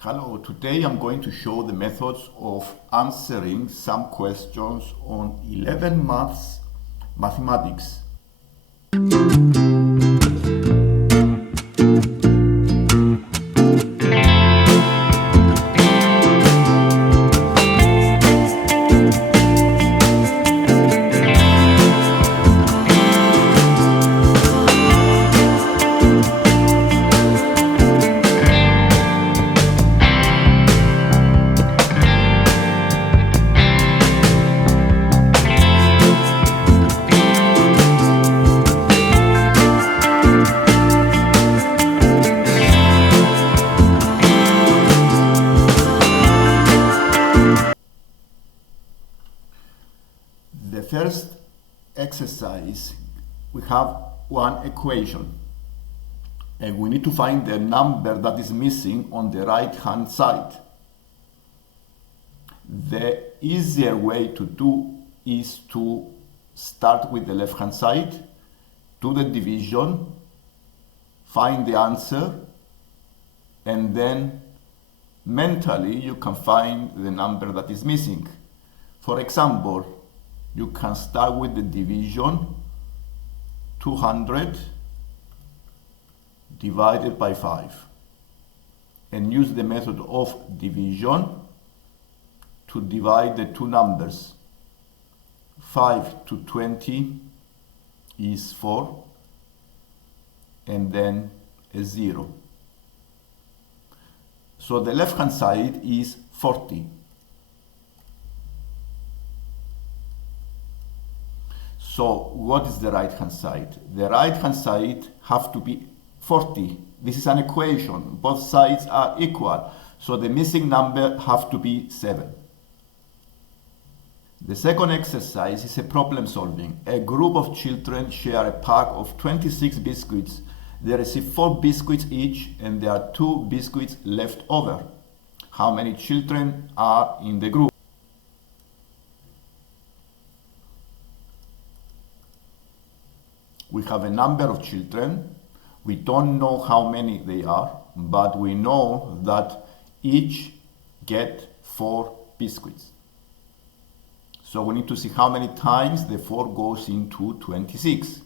Hello, today I'm going to show the methods of answering some questions on 11 maths mathematics. The first exercise, we have one equation and we need to find the number that is missing on the right hand side. The easier way to do is to start with the left hand side, do the division, find the answer, and then mentally you can find the number that is missing. For example, you can start with the division 200 divided by 5 and use the method of division to divide the two numbers. 5 to 20 is 4 and then a 0. So the left hand side is 40. So what is the right hand side? The right hand side have to be 40. This is an equation. Both sides are equal. So the missing number have to be 7. The second exercise is a problem solving. A group of children share a pack of 26 biscuits. They receive 4 biscuits each and there are 2 biscuits left over. How many children are in the group? We have a number of children. We don't know how many they are, but we know that each get 4 biscuits. So we need to see how many times the 4 goes into 26.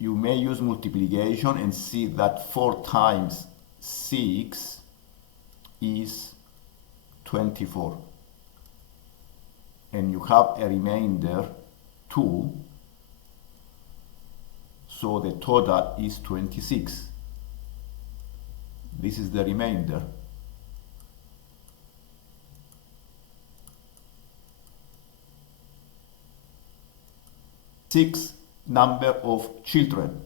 You may use multiplication and see that 4 times 6 is 24. And you have a remainder 2. So the total is 26. This is the remainder. Six number of children.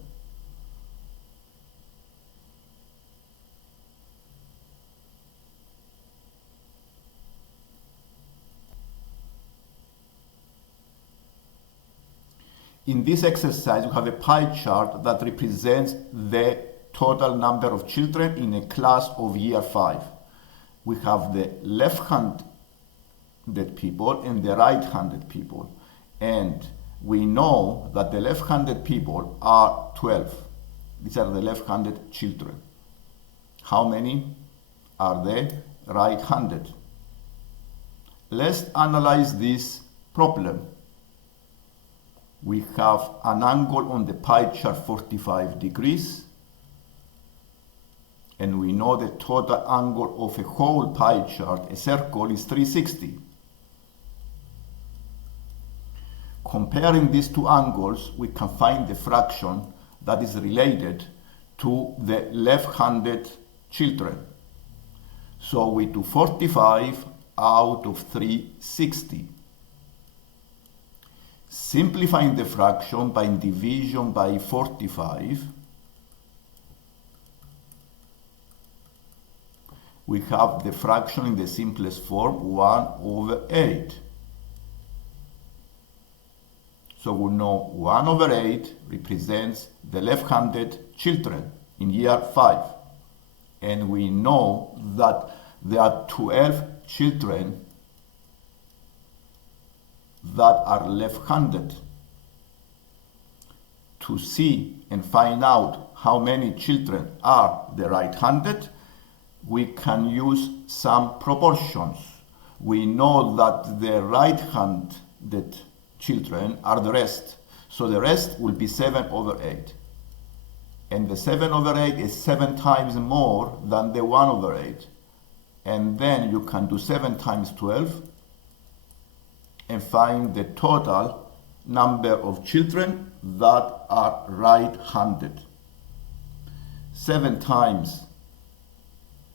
In this exercise, we have a pie chart that represents the total number of children in a class of year 5. We have the left-handed people and the right-handed people. And we know that the left-handed people are 12. These are the left-handed children. How many are the right-handed? Let's analyze this problem. We have an angle on the pie chart 45 degrees. And we know the total angle of a whole pie chart, a circle, is 360. Comparing these two angles, we can find the fraction that is related to the left-handed children. So we do 45 out of 360. Simplifying the fraction by division by 45, we have the fraction in the simplest form, 1 over 8. So we know 1 over 8 represents the left-handed children in year 5. And we know that there are 12 children that are left-handed. To see and find out how many children are the right-handed, we can use some proportions. We know that the right-handed children are the rest. So the rest will be 7/8. And the 7/8 is 7 times more than the 1/8. And then you can do 7 times 12 and find the total number of children that are right-handed. 7 times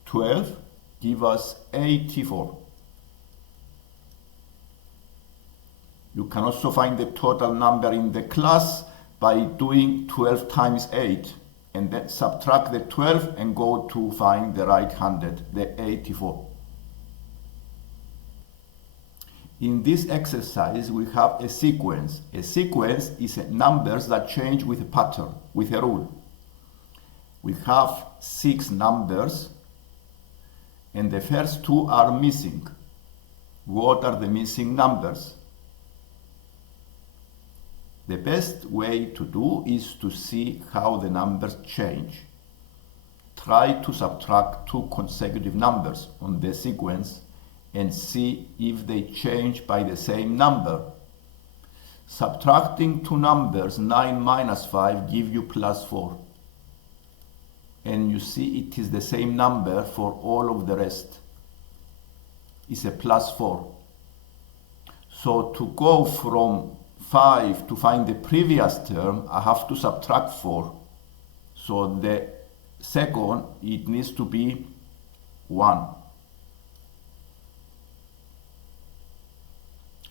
12 give us 84. You can also find the total number in the class by doing 12 times 8 and then subtract the 12 and go to find the right-handed, the 84. In this exercise, we have a sequence. A sequence is numbers that change with a pattern, with a rule. We have 6 numbers, and the first 2 are missing. What are the missing numbers? The best way to do is to see how the numbers change. Try to subtract 2 consecutive numbers on the sequence and see if they change by the same number. Subtracting 2 numbers, 9 minus 5, give you +4. And you see it is the same number for all of the rest. It's a +4. So to go from 5 to find the previous term, I have to subtract 4. So the second, it needs to be 1.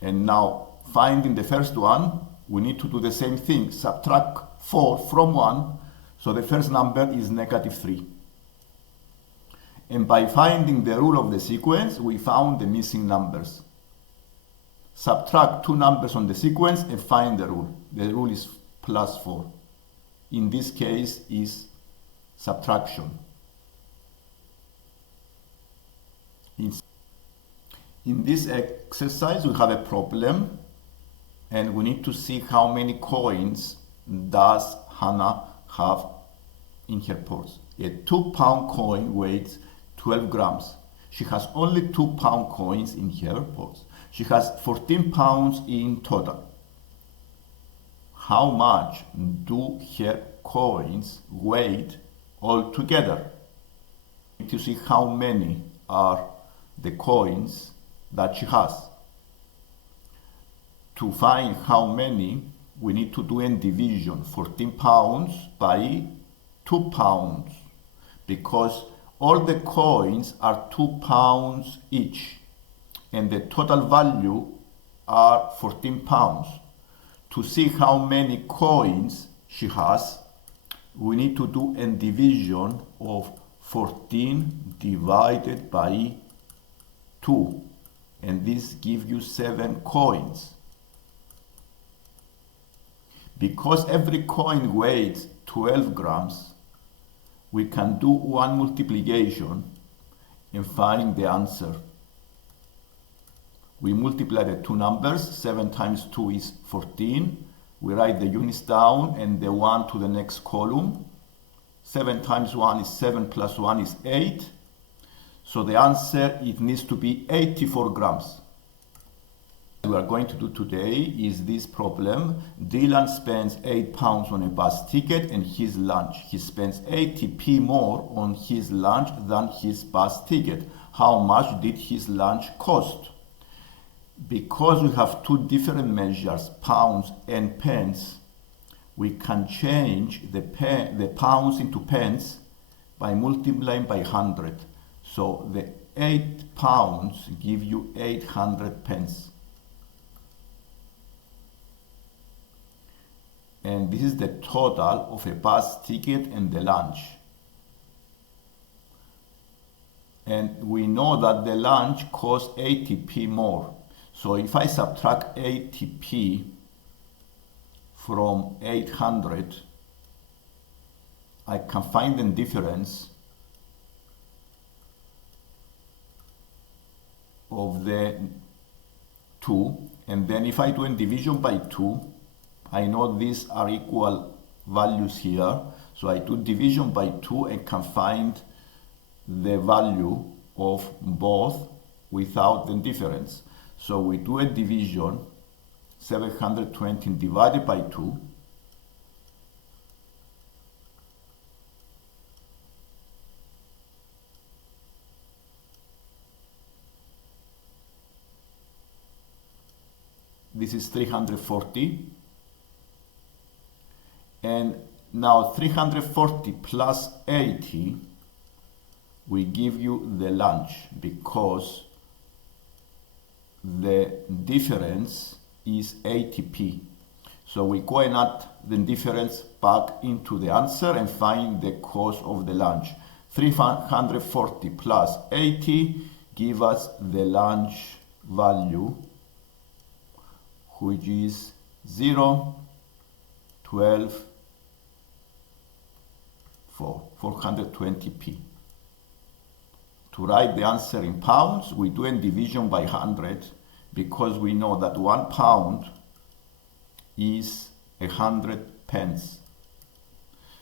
And now, finding the first one, we need to do the same thing. Subtract 4 from 1. So the first number is -3. And by finding the rule of the sequence, we found the missing numbers. Subtract 2 numbers on the sequence and find the rule. The rule is +4. In this case is subtraction. In this exercise, we have a problem and we need to see how many coins does Hannah have in her purse. A 2-pound coin weighs 12 grams. She has only 2-pound coins in her purse. She has 14 pounds in total. How much do her coins weigh altogether? We need to see how many are the coins that she has. To find how many, we need to do a division. 14 pounds by 2 pounds, because all the coins are 2 pounds each, and the total value are 14 pounds. To see how many coins she has, we need to do a division of 14 divided by 2, and this gives you 7 coins. Because every coin weighs 12 grams, we can do one multiplication and find the answer. We multiply the 2 numbers. 7 times 2 is 14. We write the units down and the 1 to the next column. 7 times 1 is 7 plus 1 is 8. So the answer, it needs to be 84 grams. What we are going to do today is this problem. Dylan spends 8 pounds on a bus ticket and his lunch. He spends 80p more on his lunch than his bus ticket. How much did his lunch cost? Because we have 2 different measures, pounds and pence, we can change the pounds into pence by multiplying by 100. So the 8 pounds give you 800 pence. And this is the total of a bus ticket and the lunch. And we know that the lunch costs 80p more. So if I subtract 80p from 800, I can find the difference of the 2, And then if I do a division by 2, I know these are equal values here. So I do division by 2 and can find the value of both without the difference. So we do a division, 720 divided by 2. This is 340. And now 340 plus 80 will give you the lunch, because the difference is 80p. So we go and add the difference back into the answer and find the cost of the lunch. 340 plus 80 give us the lunch value, which is 0, 12, 420p. To write the answer in pounds, we do a division by 100, because we know that 1 pound is 100 pence.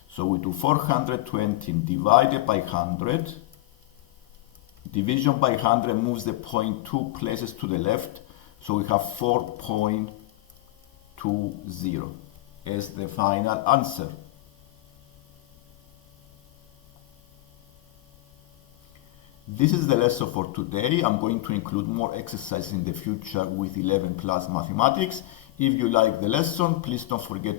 So we do 420 divided by 100. Division by 100 moves the point 2 places to the left, so we have 4.20 as the final answer. This is the lesson for today. I'm going to include more exercises in the future with 11 plus mathematics. If you like the lesson, please don't forget